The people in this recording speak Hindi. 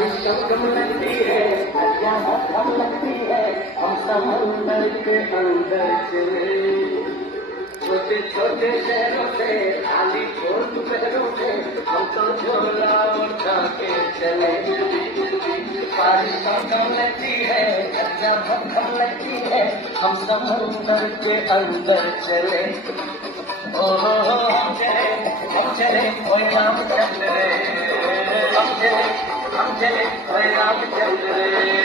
बारिश कम कम लगती है, नदियाँ हम लगती है, हम समुंदर के अंदर चले। छोटे छोटे शहरों से खाली छोड़ दोपहरों में हम तो झोला उठा के चले। बारिश कम कम लगती है, नदियाँ हम लगती है, हम समुंदर के अंदर चले। ओ हम चले ओए रामचंद्र रे, हम चले ओए रामचंद्र रे।